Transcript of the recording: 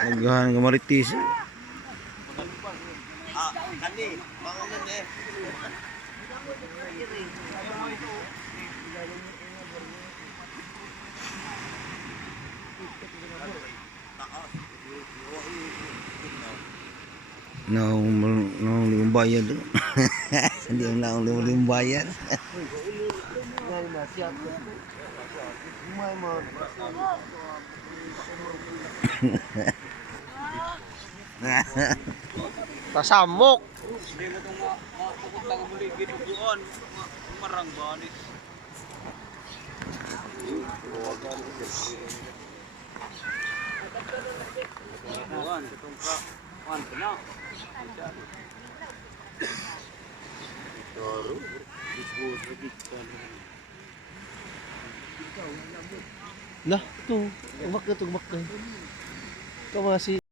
Agahan ka maritis. Kani, bangunan eh. Naong limang bayad. Hindi ang naong limang bayad. Tasamok. Hindi mo itong mapupunta ng muli. Ginubuan. Marang banis. Ginubuan. Itong ka. Kuhan ka na. Toro. Disbos. Lah, tuh, umak na tuh, umak na. Kamasi.